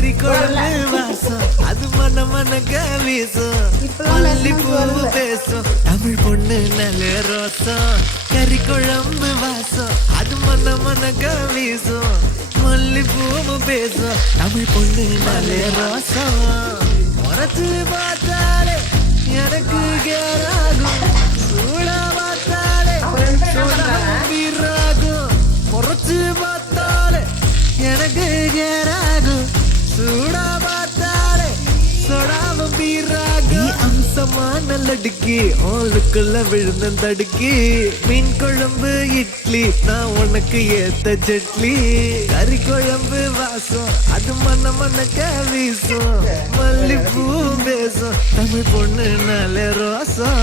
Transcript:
கறி குழம்பு வாசம் அது மன மனக்க வீசும் மல்லிப்பூ பேசும் தமிழ் பொண்ணு நல்ல ரோசம் கறி குழம்பு வாசம் அது மன மனக்க வீசும் மல்லிப்பூ பேசும் தமிழ் பொண்ணு நல்ல ரோசம் முறைச்சு பார்த்தாலே எனக்கு கேராகும் சூடா பார்த்தாலே வீராகும் முறைச்சு பார்த்தாலே எனக்கு கேராகும் சூடா பார்த்தாலே சொடாம வீராகும் அம்சமா நல்லடுக்கி ஆளுக்குள்ள விழுந்த தடுக்கி மீன் குழம்பு இட்லி நான் உனக்கு ஏத்த சட்லி கறி குழம்பு வாசம் அது மன மனக்க வீசும் மல்லிப்பூ பேசும் தமிழ் பொண்ணு நல்ல ரோசம்